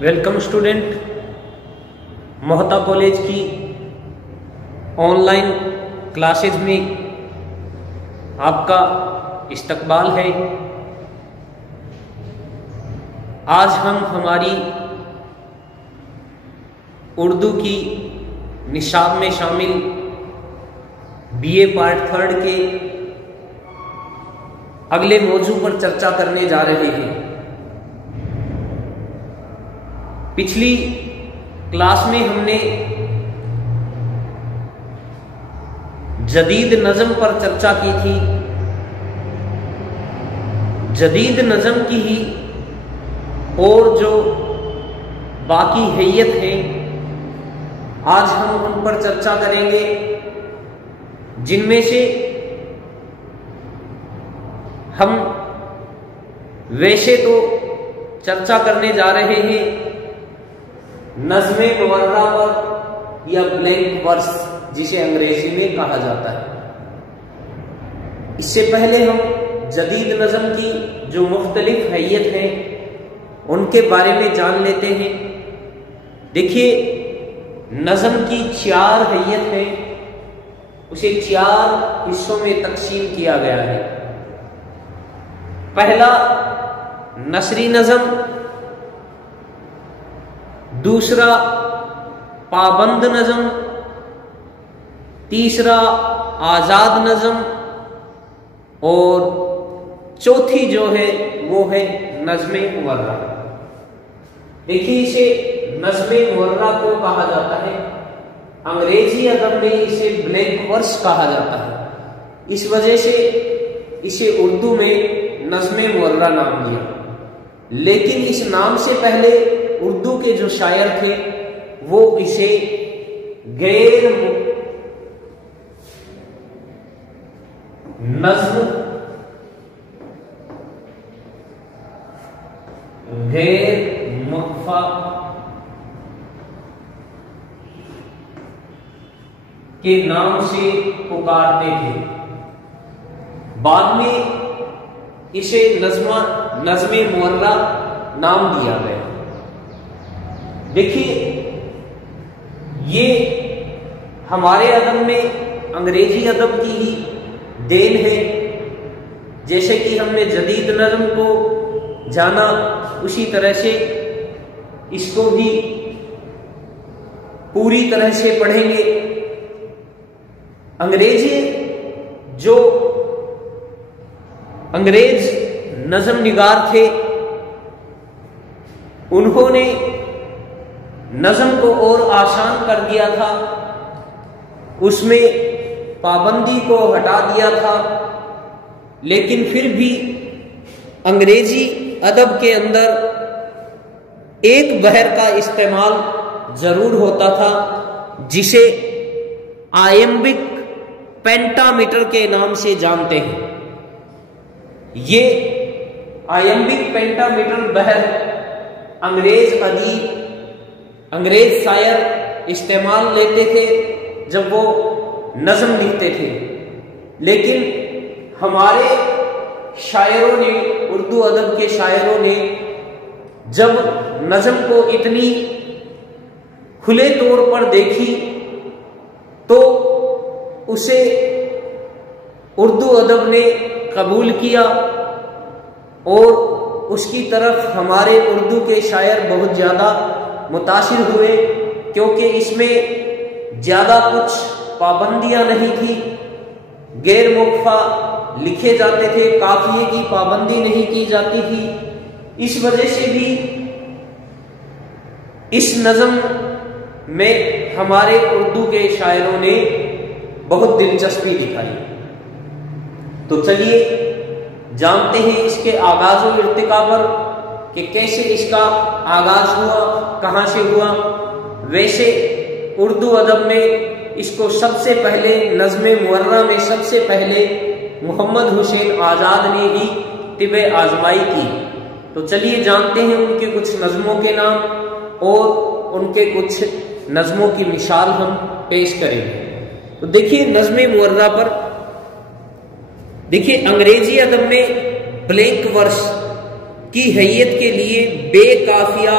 Welcome student, محتا college کی on line classes میں آپ کا استقبال ہے۔ آج ہم ہماری اردو کی نصاب میں شامل BA پارٹ 3 کے اگلے موضوع پر چرچا کرنے جا رہے ہیں۔ پچھلی کلاس میں ہم نے جدید نظم پر چرچا کی تھی۔ جدید نظم کی ہی اور جو باقی حیت ہیں آج ہم ان پر چرچا کریں گے، جن میں سے ہم ویسے تو چرچا کرنے جا رہے ہیں نظم مورع پر یا بلینک ورس، جسے انگریزی میں کہا جاتا ہے۔ اس سے پہلے ہم جدید نظم کی جو مختلف حیت ہیں ان کے بارے میں جان لیتے ہیں۔ دیکھیے، نظم کی 4 حیت ہیں، اسے 4 حصوں میں تقسیم کیا گیا ہے۔ پہلا نثری نظم، دوسرا پابند نظم، تیسرا آزاد نظم، اور چوتھی جو ہے وہ ہے نظم مورع۔ دیکھیے، اسے نظم مورع کو کہا جاتا ہے، انگریزی ادب میں اسے بلینک ورس کہا جاتا ہے، اس وجہ سے اسے اردو میں نظم مورع نام دیا۔ لیکن اس نام سے پہلے اردو کے جو شاعر تھے وہ اسے غیر نظم غیر مخفی کے نام سے پکارتے تھے۔ بعد میں اسے نظم مورع نام دیا گیا۔ دیکھیے، یہ ہمارے ادب میں انگریزی ادب کی ہی دین ہے۔ جیسے کہ ہم نے جدید نظم کو جانا، اسی طرح سے اس کو بھی پوری طرح سے پڑھیں گے۔ انگریز نظم نگار تھے، انہوں نے نظم کو اور آسان کر دیا تھا، اس میں پابندی کو ہٹا دیا تھا، لیکن پھر بھی انگریزی ادب کے اندر ایک بحر کا استعمال ضرور ہوتا تھا، جسے آئمبک پینٹامیٹر کے نام سے جانتے ہیں۔ یہ آئمبک پینٹامیٹر بحر انگریز ادیب، انگریز شاعر استعمال لیتے تھے جب وہ نظم لکھتے تھے، لیکن ہمارے شاعروں نے، اردو ادب کے شاعروں نے جب نظم کو اتنی کھلے طور پر دیکھی تو اسے اردو ادب نے قبول کیا، اور اس کی طرف ہمارے اردو کے شاعر بہت زیادہ متاثر ہوئے، کیونکہ اس میں زیادہ کچھ پابندیاں نہیں تھی، غیر مخفی لکھے جاتے تھے، قافیے کی پابندی نہیں کی جاتی تھی۔ اس وجہ سے بھی اس نظم میں ہمارے اردو کے شاعروں نے بہت دلچسپی دکھائی۔ تو چلیے جانتے ہیں اس کے آغاز و ارتقاء پر کہ کیسے اس کا آغاز ہوا، کہاں سے ہوا۔ ویسے اردو ادب میں اس کو سب سے پہلے نظم مورع میں سب سے پہلے محمد حسین آزاد نے ہی طب آزمائی کی۔ تو چلیے جانتے ہیں ان کے کچھ نظموں کے نام اور ان کے کچھ نظموں کی مثال ہم پیش کریں گے۔ تو دیکھیے، نظم مورع پر دیکھیے، انگریزی ادب میں بلینک ورس کی حیت کے لیے بے قافیہ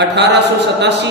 1887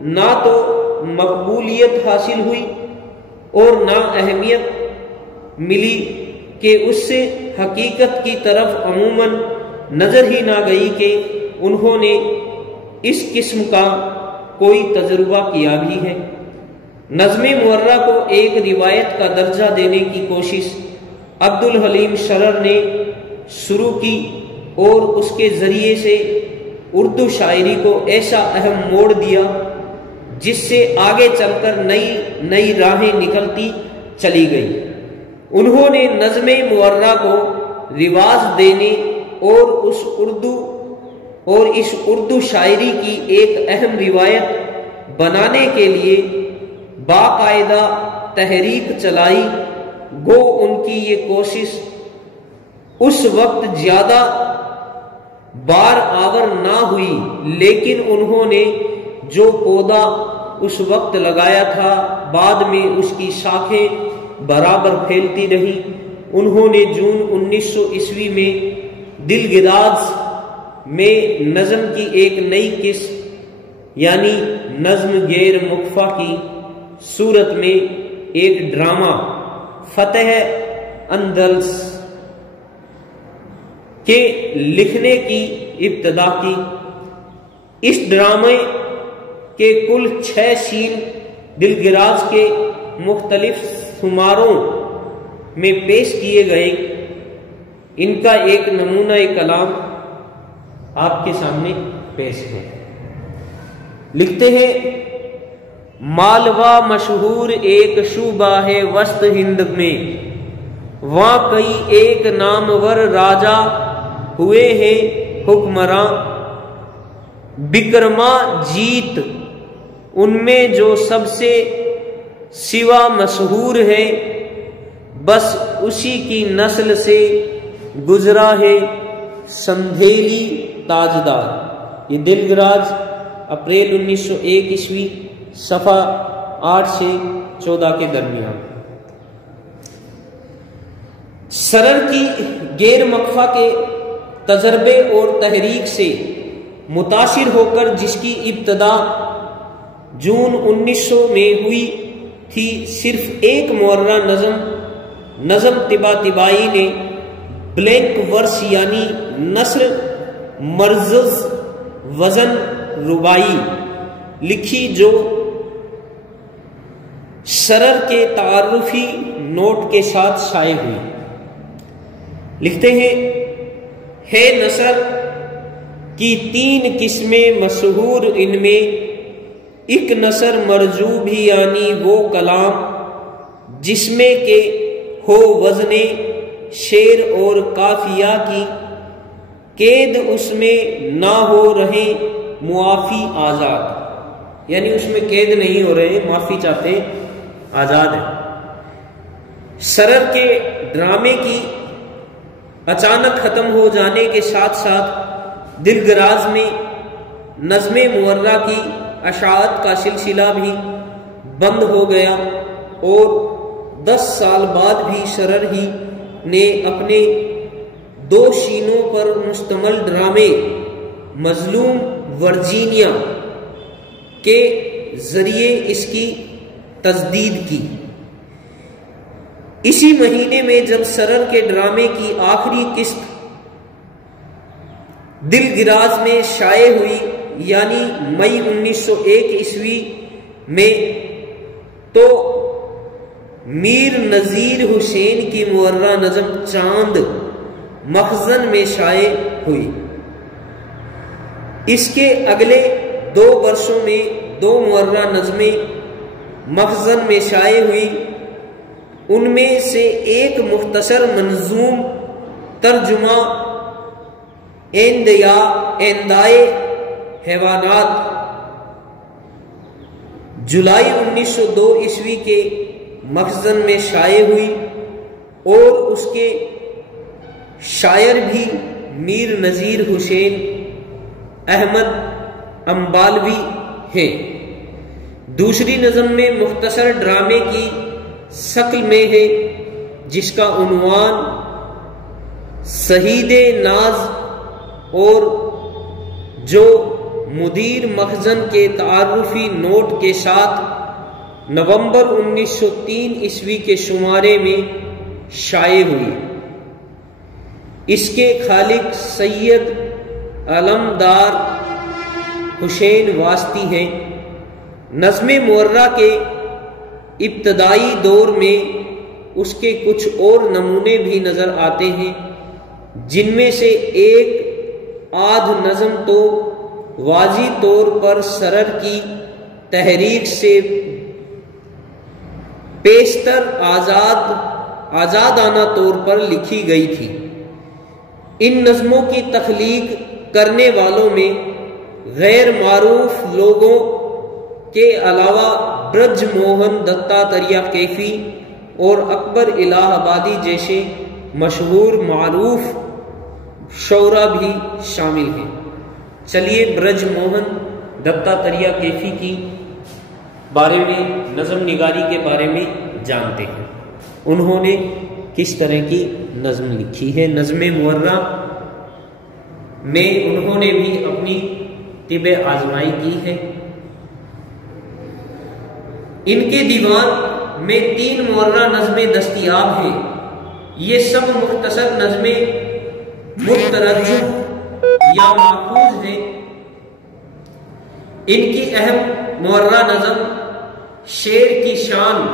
نہ تو مقبولیت حاصل ہوئی اور نہ اہمیت ملی کہ اس سے حقیقت کی طرف عموماً نظر ہی نہ گئی کہ انہوں نے اس قسم کا کوئی تجربہ کیا بھی ہے۔ نظم معرہ کو ایک روایت کا درجہ دینے کی کوشش عبدالحلیم شرر نے شروع کی اور اس کے ذریعے سے اردو شاعری کو ایسا اہم موڑ دیا جس سے آگے چل کر نئی راہیں نکلتی چلی گئی۔ انہوں نے نظم معرہ کو رواج دینے اور اس اردو شاعری کی ایک اہم روایت بنانے کے لیے باقاعدہ تحریک چلائی۔ گو ان کی یہ کوشش اس وقت زیادہ بار آور نہ ہوئی، لیکن انہوں نے جو پودا اس وقت لگایا تھا بعد میں اس کی شاخیں برابر پھیلتی رہی۔ انہوں نے جون 1900 عیسوی میں دلگراز میں نظم کی ایک نئی قسم یعنی نظم غیر مقفع کی صورت میں ایک ڈرامہ فتح اندلس کے لکھنے کی ابتدا کی۔ اس ڈرامے کے کل 6 سین دلگراز کے مختلف شماروں میں پیش کیے گئے۔ ان کا ایک نمونہ کلام آپ کے سامنے پیش ہے۔ لکھتے ہیں، مالوا مشہور ایک صوبہ ہے وسط ہند میں، وہاں کئی ایک نامور راجا ہوئے ہیں حکمراں، بکرما جیت ان میں جو سب سے سوا مشہور ہے، بس اسی کی نسل سے گزرا ہے سندھیلی تاجدار۔ یہ دلگراز اپریل 1901 عیسوی صفحہ 8 سے 14 کے درمیان۔ شرر کی غیر مقفع کے تجربے اور تحریک سے متاثر ہو کر جس کی ابتدا جون 1900 میں ہوئی تھی، صرف ایک معرہ نظم طباطبائی نے بلینک ورس یعنی نثر مرزز وزن رباعی لکھی جو شرر کے تعارفی نوٹ کے ساتھ شائع ہوئی۔ لکھتے ہیں، ہے نثر کی 3 قسمیں مشہور، ان میں ایک نثر مرجو بھی یعنی وہ کلام جس میں کہ ہو وزن شعر اور قافیہ کی قید اس میں نہ ہو رہے معافی آزاد، یعنی اس میں قید نہیں ہو رہے، معافی چاہتے آزاد ہیں۔ شرر کے ڈرامے کی اچانک ختم ہو جانے کے ساتھ ساتھ دلگراز میں نظم معرہ کی اشاعت کا سلسلہ بھی بند ہو گیا اور 10 سال بعد بھی شرر ہی نے اپنے 2 شینوں پر مشتمل ڈرامے مظلوم ورجینیا کے ذریعے اس کی تجدید کی۔ اسی مہینے میں جب شرر کے ڈرامے کی آخری قسط دلگراز میں شائع ہوئی یعنی مئی 1901 عیسوی میں، تو میر نذیر حسین کی معرہ نظم چاند مخزن میں شائع ہوئی۔ اس کے اگلے 2 برسوں میں 2 معرہ نظمیں مخزن میں شائع ہوئی، ان میں سے ایک مختصر منظوم ترجمہ ایندائے حیوانات جولائی 1902 عیسوی کے مخزن میں شائع ہوئی اور اس کے شاعر بھی میر نذیر حسین احمد امبالوی ہیں۔ دوسری نظم میں مختصر ڈرامے کی شکل میں ہے جس کا عنوان شہید ناز اور جو مدیر مخزن کے تعارفی نوٹ کے ساتھ نومبر 1903 عیسوی کے شمارے میں شائع ہوئی۔ اس کے خالق سید علمدار حسین واسطی ہیں۔ نظم معرہ کے ابتدائی دور میں اس کے کچھ اور نمونے بھی نظر آتے ہیں، جن میں سے ایک آدھ نظم تو واضح طور پر سرر کی تحریک سے پیشتر آزادانہ طور پر لکھی گئی تھی۔ ان نظموں کی تخلیق کرنے والوں میں غیر معروف لوگوں کے علاوہ برج موہن دتاتریہ کیفی اور اکبر الہ آبادی جیسے مشہور معروف شعراء بھی شامل ہیں۔ چلیے برج موہن دتاتریہ کیفی کی بارے میں، نظم نگاری کے بارے میں جانتے ہیں۔ انہوں نے کس طرح کی نظم لکھی ہے۔ نظم معرہ میں انہوں نے بھی اپنی طب آزمائی کی ہے۔ ان کے دیوان میں 3 معرہ نظمیں دستیاب ہیں۔ یہ سب مختصر نظمیں مترجم یا ماخوذ ہیں۔ ان کی اہم معرہ نظم شیر کی شان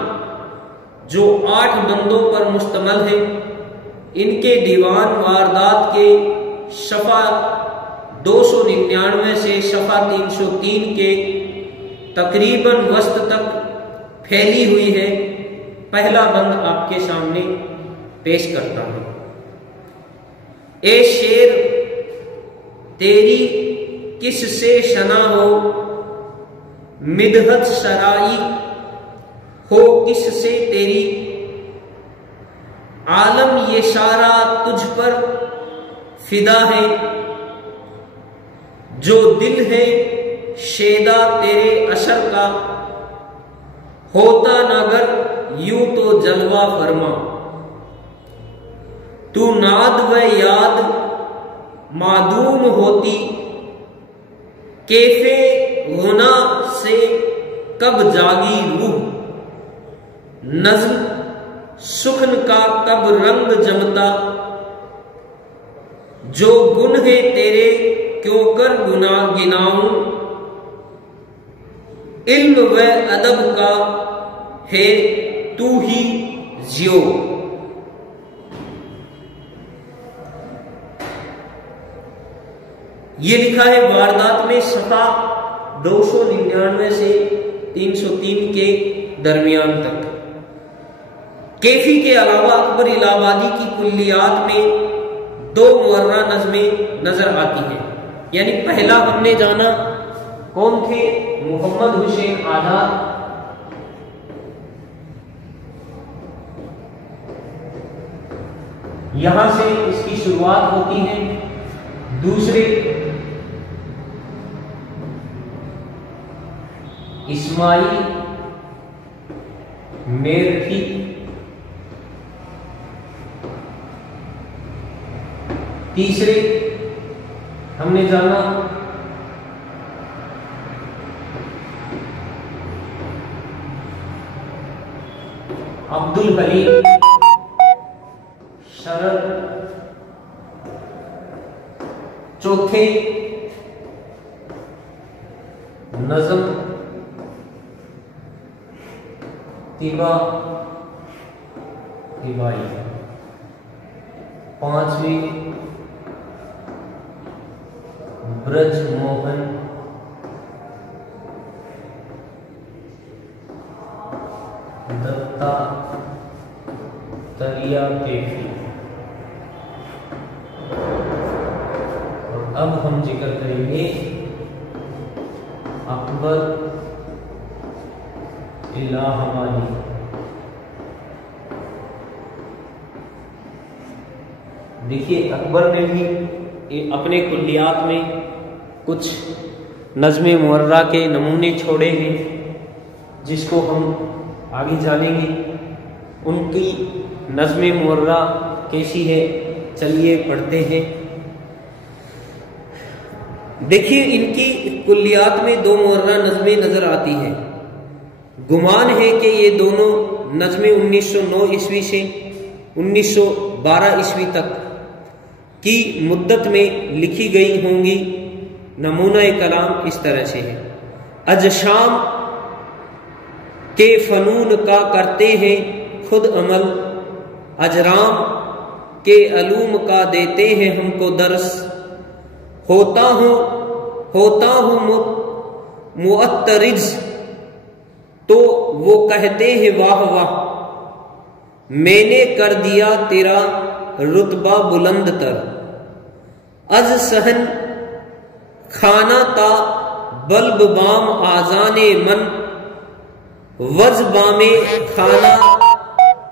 جو 8 بندوں پر مشتمل ہے، ان کے دیوان واردات کے صفحہ 299 سے صفحہ 303 کے تقریباً وسط تک پھیلی ہوئی ہے۔ پہلا بند آپ کے سامنے پیش کرتا ہوں۔ اے شیر تیری کس سے شنا ہو، مدحت سرائی ہو کس سے تیری، عالم یہ سارا تجھ پر فدا ہے، جو دل ہے شیدا تیرے اثر کا، ہوتا ناگر یوں تو جلوہ فرما، تو ناد و یاد معدوم ہوتی، کیفے غنا سے کب جاگی روح، نظم سخن کا کب رنگ جمتا، جو گن ہے تیرے کیوں کر گناؤں، علم و ادب کا ہے تو ہی زیو۔ یہ لکھا ہے واردات میں صفحہ 299 سے 303 کے درمیان تک۔ کیفی کے علاوہ اکبر الہ آبادی کی کلیات میں 2 معرہ نظمیں نظر آتی ہیں۔ یعنی پہلا ہم نے جانا کون تھے؟ محمد حسین آزاد، یہاں سے اس کی شروعات ہوتی ہے۔ دوسرے اسماعیل میرٹھی، تیسرے ہم نے جانا عبد الحلیم شرر، چوتھے نظم طبائی، پانچویں برج موہن دتاتریہ کیفی۔ اور اب ہم ذکر کریں گے اکبر الہ آبادی۔ دیکھیے اکبر نے بھی اپنے کلیات میں کچھ نظم معرہ کے نمونے چھوڑے ہیں، جس کو ہم آگے جانیں گے۔ ان کی نظم معرہ کیسی ہے، چلیے پڑھتے ہیں۔ دیکھیے ان کی کلیات میں دو معرہ نظمیں نظر آتی ہیں. گمان ہے کہ یہ دونوں نظمیں 1909 عیسوی سے 1912 عیسوی تک کی مدت میں لکھی گئی ہوں گی. نمونہ کلام اس طرح سے ہے: اجشام کے فنون کا کرتے ہیں خود عمل، اجرام کے علوم کا دیتے ہیں ہم کو درس. ہوتا ہوں معترض تو وہ کہتے ہیں واہ واہ، میں نے کر دیا تیرا رتبہ بلند تر. از سہن کھانا تا بلب بام آزان من، وز بام کھانا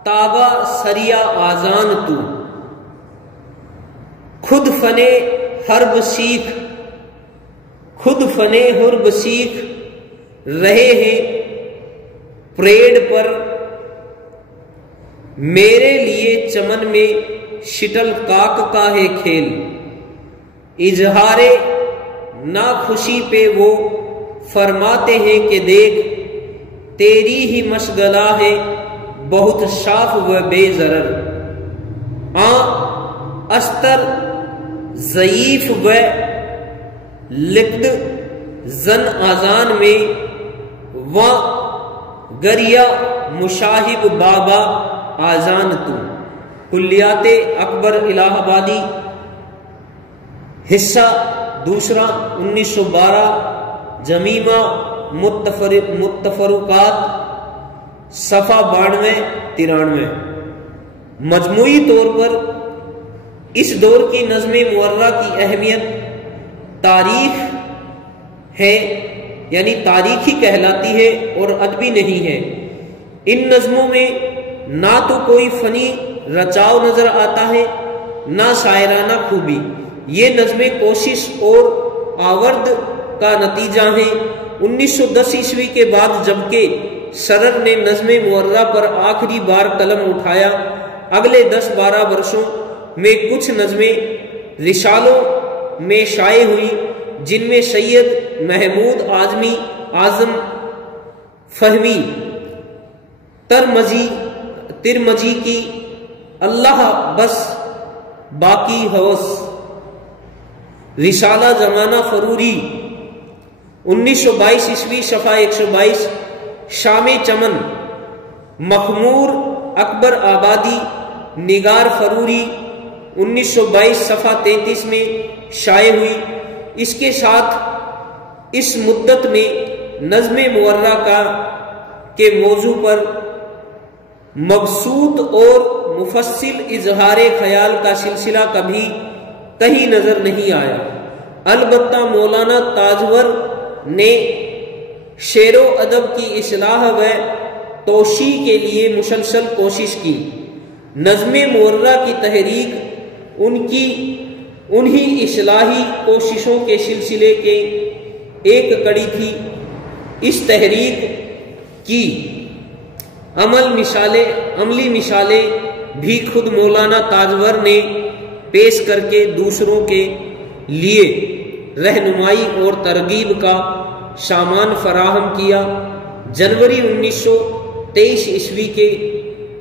تابا سریا آزان تو. خود فنے حرب سیکھ رہے ہیں پریڈ پر، میرے لیے چمن میں شٹل کاک کا ہے کھیل. اظہار ناخوشی پہ وہ فرماتے ہیں کہ دیکھ تیری ہی مشغلہ ہے بہت شاف و بے ضرر. استر ضعیف و لقد زن آزان میں، و گریا مشاہب بابا آزان تو. کلیات اکبر الہ آبادی حصہ دوسرا 1912 جمیمہ متفرقات صفحہ 92-93. مجموعی طور پر اس دور کی نظم معرہ کی اہمیت تاریخ ہے، یعنی تاریخی کہلاتی ہے اور ادبی نہیں ہے. ان نظموں میں نہ تو کوئی فنی رچاؤ نظر آتا ہے نہ شاعرانہ خوبی. یہ نظمیں کوشش اور آورد کا نتیجہ ہیں. 1910 عیسوی کے بعد جبکہ سرر نے نظم معرہ پر آخری بار قلم اٹھایا، اگلے 10-12 برسوں میں کچھ نظمیں رسالوں میں شائع ہوئی جن میں سید محمود اعظم فہمی ترمذی کی اللہ بس باقی ہوس، رسالہ زمانہ فروری 1922 عیسوی صفحہ 122، شام چمن مخمور اکبر آبادی نگار فروری 1922 صفحہ 33 میں شائع ہوئی. اس کے ساتھ اس مدت میں نظم معرہ کے موضوع پر مبسوط اور مفصل اظہار خیال کا سلسلہ کبھی کہیں نظر نہیں آیا. البتہ مولانا تاجور نے شعر و ادب کی اصلاح و توسیع کے لیے مسلسل کوشش کی. نظم معرہ کی تحریک انہی اصلاحی کوششوں کے سلسلے کے ایک کڑی تھی. اس تحریک کی عملی مثالیں بھی خود مولانا تاجور نے پیش کر کے دوسروں کے لیے رہنمائی اور ترغیب کا سامان فراہم کیا. جنوری 1923 عیسوی کے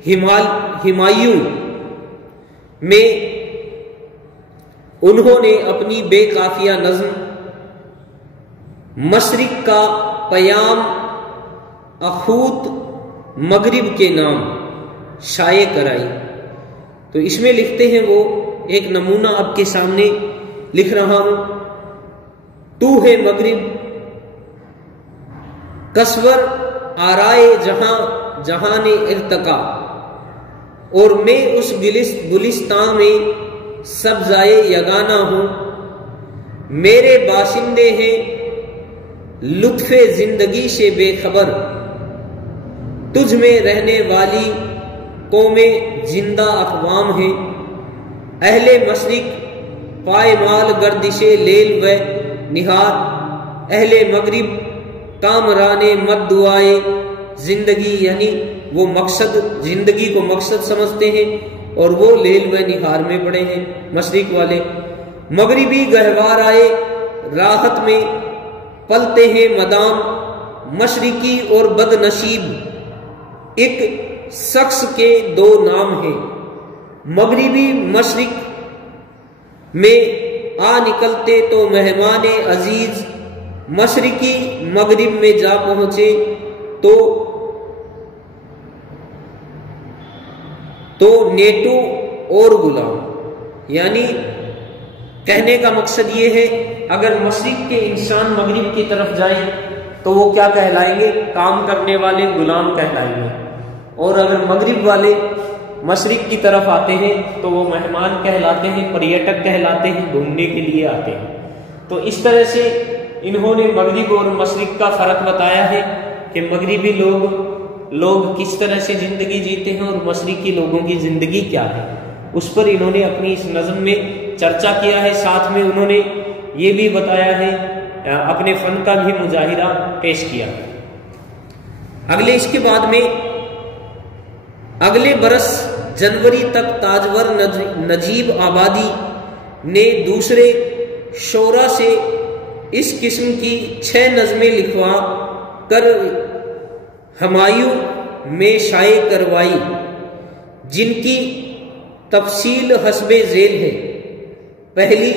ہمایوں میں انہوں نے اپنی بے قافیہ نظم مشرق کا پیام اخوت مغرب کے نام شائع کرائی. تو اس میں لکھتے ہیں وہ ایک نمونہ آپ کے سامنے لکھ رہا ہوں. تو ہے مغرب کسور آرائے جہاں جہان ارتقا، اور میں اس گلستان میں سبزائے یگانہ ہوں. میرے باشندے ہیں لطف زندگی سے بے خبر، تجھ میں رہنے والی قومیں زندہ اقوام ہیں. اہل مشرق پائمال گردش لیل و نہار، اہل مغرب کامران مد دعائے زندگی، یعنی وہ مقصد زندگی کو مقصد سمجھتے ہیں اور وہ لیل و نہار میں پڑے ہیں مشرق والے. مغربی گہوار آئے راحت میں پلتے ہیں مدام، مشرقی اور بد نصیب ایک شخص کے دو نام ہیں۔ مغربی مشرق میں آ نکلتے تو مہمان عزیز، مشرقی مغرب میں جا پہنچے تو نیٹو اور غلام۔ یعنی کہنے کا مقصد یہ ہے، اگر مشرق کے انسان مغرب کی طرف جائیں تو وہ کیا کہلائیں گے؟ کام کرنے والے غلام کہلائیں گے، اور اگر مغرب والے مشرق کی طرف آتے ہیں تو وہ مہمان کہلاتے ہیں، پریٹک کہلاتے ہیں، گھومنے کے لیے آتے ہیں۔ تو اس طرح سے انہوں نے مغرب اور مشرق کا فرق بتایا ہے کہ مغربی لوگ کس طرح سے زندگی جیتے ہیں اور مشرقی لوگوں کی زندگی کیا ہے، اس پر انہوں نے اپنی اس نظم میں چرچا کیا ہے۔ ساتھ میں انہوں نے یہ بھی بتایا ہے، اپنے فن کا بھی مظاہرہ پیش کیا۔ اس کے بعد میں اگلے برس جنوری تک تاجور نجیب آبادی نے دوسرے شعراء سے اس قسم کی 6 نظمیں لکھوا کر ہمایوں میں شائع کروائی، جن کی تفصیل حسب ذیل ہے۔ پہلی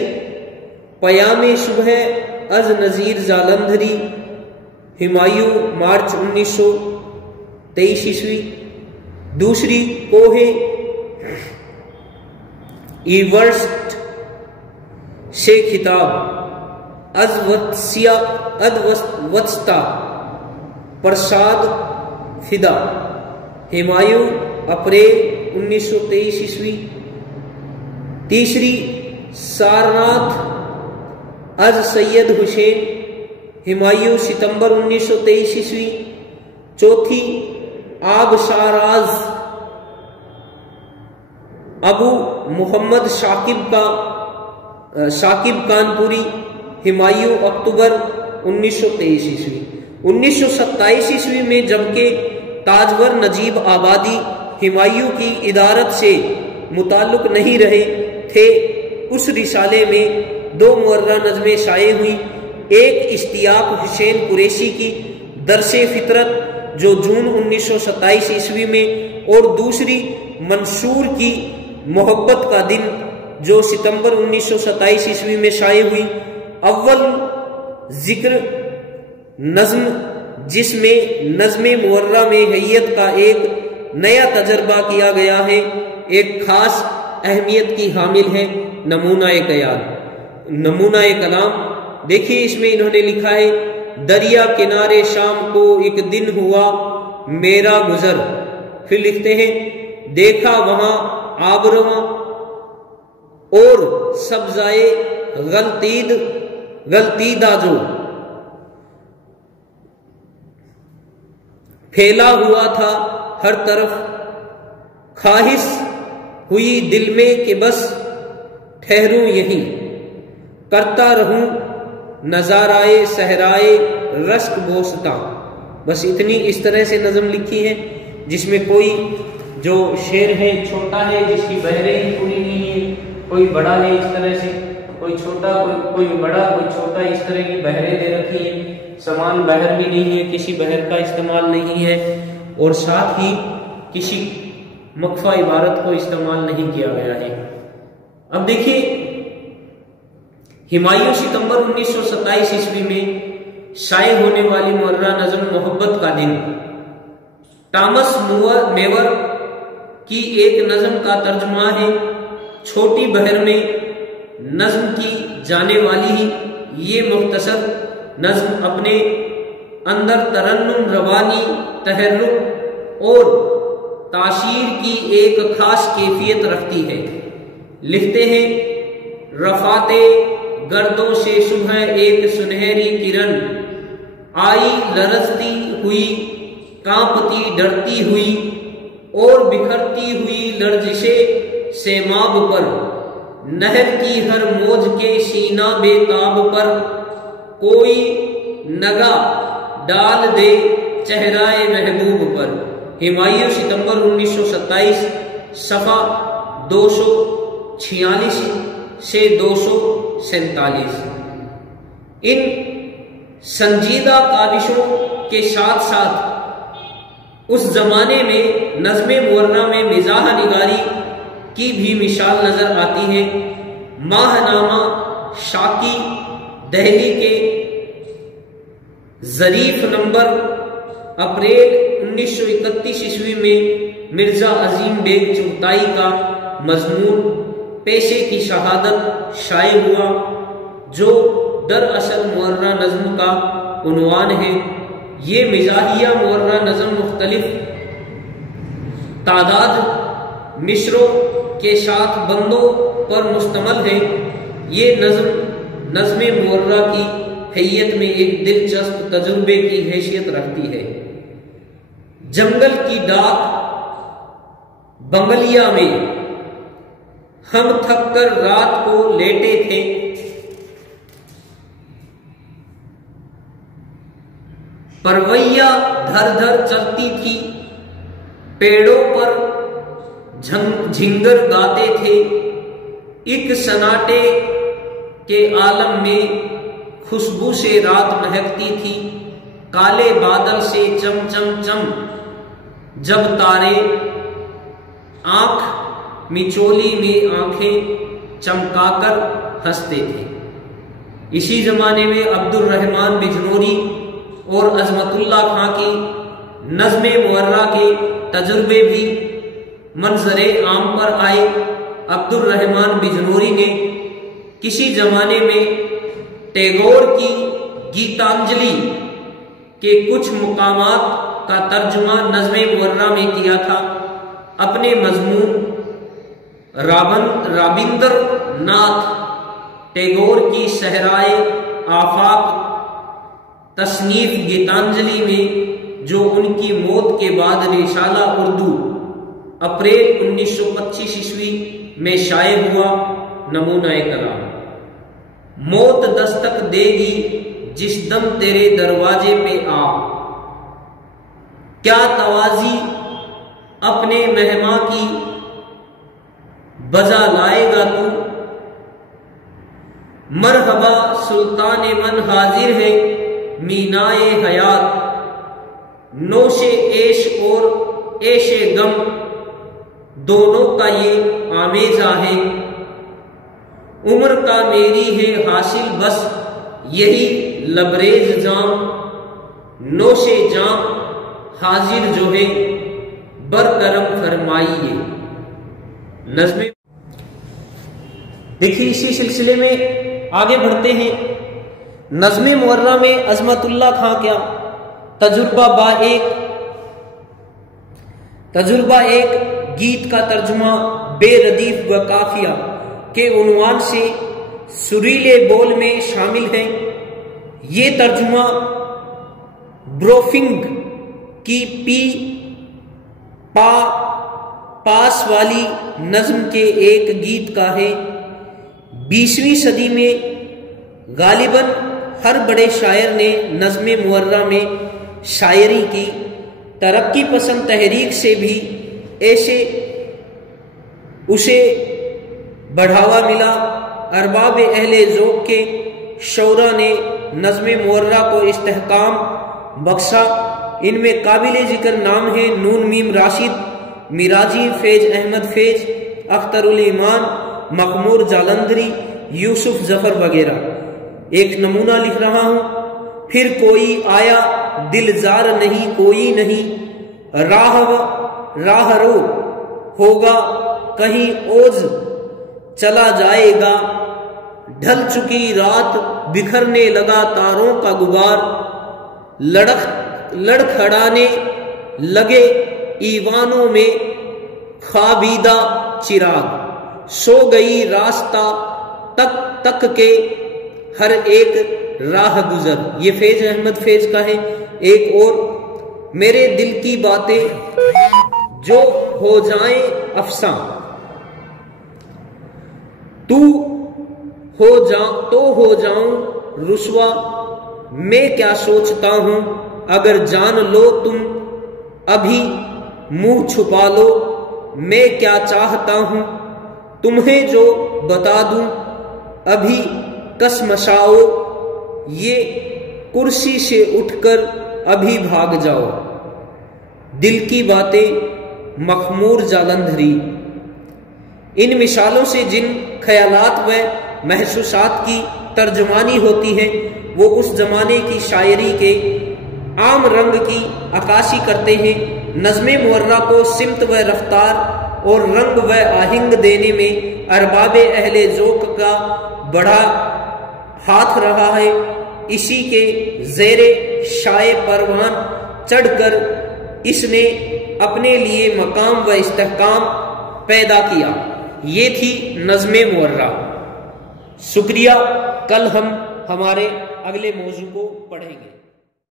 پیام صبح از نذیر جالندھری، ہمایوں، مارچ 1923 عیسوی۔ دوسری کوہ ایورسٹ سے خطاب، از وسطا پرساد فدا، ہمایوں، اپریل 1923 عیسوی۔ تیسری سارناتھ از سید حسین، ہمایوں، ستمبر 1923 عیسوی۔ چوتھی آب شاراز ابو محمد شاکب کانپوری، ہمایوں، اکتوبر 1923 عیسوی۔ 1927 عیسوی میں جبکہ تاجور نجیب آبادی ہمایوں کی ادارت سے متعلق نہیں رہے تھے، اس رسالے میں 2 معرہ نظمیں شائع ہوئیں۔ ایک اشتیاق حسین قریشی کی درس فطرت جو جون 1927 عیسوی میں، اور دوسری منصور کی محبت کا دن جو ستمبر 1927 عیسوی میں شائع ہوئی۔ اول ذکر نظم جس میں نظم معرہ میں حیت کا ایک نیا تجربہ کیا گیا ہے، ایک خاص اہمیت کی حامل ہے، نمونہ کلام۔ دیکھیے اس میں انہوں نے لکھا ہے، دریا کنارے شام کو ایک دن ہوا میرا گزر۔ پھر لکھتے ہیں، دیکھا وہاں آبرواں اور سبزائے غلطیدہ جو پھیلا ہوا تھا ہر طرف، خواہش ہوئی دل میں کہ بس ٹھہروں یہیں، کرتا رہوں نظارائے صحرائے رشک بوستاں۔ بس اتنی اس طرح سے نظم لکھی ہے، جس میں کوئی جو شعر ہے چھوٹا ہے، جس کی بحریں ہی پوری نہیں ہے، کوئی بڑا ہے، اس طرح سے کوئی چھوٹا کوئی بڑا کوئی چھوٹا، اس طرح کی بحریں دے رکھی ہیں۔ سمان بحر بھی نہیں ہے، کسی بحر کا استعمال نہیں ہے، اور ساتھ ہی کسی مقفع عبارت کو استعمال نہیں کیا گیا ہے۔ اب دیکھیے، ہمایوں ستمبر 1927 عیسوی میں شائع ہونے والی معرہ نظم محبت کا دن، ٹامس میور کی ایک نظم کا ترجمہ ہے۔ چھوٹی بحر میں نظم کی جانے والی یہ مختصر نظم اپنے اندر ترنم، روانی، تحرک اور تاثیر کی ایک خاص کیفیت رکھتی ہے۔ لکھتے ہیں، رفعت گردوں سے صبح ایک سنہری کرن آئی، لرزتی ہوئی، کانپتی، ڈرتی ہوئی اور بکھرتی ہوئی لرزشے سیماب پر، نہر کی ہر موج کے سینہ بے تاب پر، کوئی نگاہ ڈال دے چہرائے محبوب پر۔ ہمایوں، ستمبر 1927، صفحہ 246 سے 247۔ ان سنجیدہ کاوشوں کے ساتھ ساتھ اس زمانے میں نظم مورہ میں مزاح نگاری کی بھی مثال نظر آتی ہے۔ ماہ نامہ شاکی دہلی کے ظریف نمبر اپریل 1931 عیسوی میں مرزا عظیم بیگ چغتائی کا مضمون پیشے کی شہادت شائع ہوا، جو دراصل مورہ نظم کا عنوان ہے۔ یہ مزاحیہ مورہ نظم مختلف تعداد مصروں کے ساتھ بندوں پر مشتمل ہے۔ یہ نظم مورہ کی حیت میں ایک دلچسپ تجربے کی حیثیت رکھتی ہے۔ جنگل کی ڈاک بنگلیا میں ہم تھک کر رات کو لیٹے تھے، پرویا دھر دھر چلتی تھی، پیڑوں پر جھنگر گاتے تھے، ایک سناٹے کے عالم میں خوشبو سے رات مہکتی تھی، کالے بادل سے چم چم چم جب تارے آنکھ مچولی میں آنکھیں چمکا کر ہنستے تھے۔ اسی زمانے میں عبد الرحمن بجنوری اور عظمت اللہ خان کی نظم مورہ کے تجربے بھی منظر عام پر آئے۔ عبد الرحمن بجنوری نے کسی زمانے میں ٹیگور کی گیتانجلی کے کچھ مقامات کا ترجمہ نظم مورہ میں کیا تھا۔ اپنے مضمون رابندر ناتھ ٹیگور کی صحرائے آفاق تصنیف گیتانجلی میں، جو ان کی موت کے بعد رسالہ اردو اپریل 1925 عیسوی میں شائع ہوا، نمونہ کلام: موت دستک دے گی جس دم تیرے دروازے پہ آ، کیا توازی اپنے مہماں کی بجا لائے گا تو، مرحبا سلطان من حاضر ہے مینائے حیات، نوش عیش اور عیش غم دونوں کا یہ آمیزہ ہے، عمر کا میری ہے حاصل بس یہی لبریز جام، نوش جام حاضر جو ہے برکرم فرمائیے۔ نظم دیکھیے، اسی سلسلے میں آگے بڑھتے ہیں۔ نظم مورہ میں عظمت اللہ خان کیا تجربہ ایک گیت کا ترجمہ بے ردیف و قافیہ کے عنوان سے سریلے بول میں شامل ہے۔ یہ ترجمہ بروفنگ کی پی پاس والی نظم کے ایک گیت کا ہے۔ 20ویں صدی میں غالباً ہر بڑے شاعر نے نظم مورہ میں شاعری کی، ترقی پسند تحریک سے بھی اسے بڑھاوا ملا۔ ارباب اہل ذوق کے شعراء نے نظم مورہ کو استحکام بخشا۔ ان میں قابل ذکر نام ہیں نون میم راشد، میراجی، فیض احمد فیض، اختر الایمان، مخمور جالندری، یوسف ظفر وغیرہ۔ ایک نمونہ لکھ رہا ہوں: پھر کوئی آیا دلزار نہیں کوئی نہیں، راہ رو ہوگا کہیں اوز چلا جائے گا، ڈھل چکی رات بکھرنے لگا تاروں کا غبار، لڑکھڑانے لگے ایوانوں میں خوابیدہ چراغ، سو گئی راستہ تک تک کے ہر ایک راہ گزر۔ یہ فیض احمد فیض کا ہے۔ ایک اور: میرے دل کی باتیں جو ہو جائیں افساں، تو ہو جاؤں رسوا، میں کیا سوچتا ہوں اگر جان لو تم، ابھی منہ چھپا لو، میں کیا چاہتا ہوں تمہیں جو بتا دوں، ابھی کسمساؤ یہ کرسی سے اٹھ کر ابھی بھاگ جاؤ، دل کی باتیں مخمور جالندھری۔ ان مثالوں سے جن خیالات و محسوسات کی ترجمانی ہوتی ہے وہ اس زمانے کی شاعری کے عام رنگ کی عکاسی کرتے ہیں۔ نظم مورہ کو سمت و رفتار اور رنگ و آہنگ دینے میں ارباب اہل ذوق کا بڑا ہاتھ رہا ہے۔ اسی کے زیر شائع پروان چڑھ کر اس نے اپنے لیے مقام و استحکام پیدا کیا۔ یہ تھی نظم مورہ۔ شکریہ، کل ہم ہمارے اگلے موضوع کو پڑھیں گے۔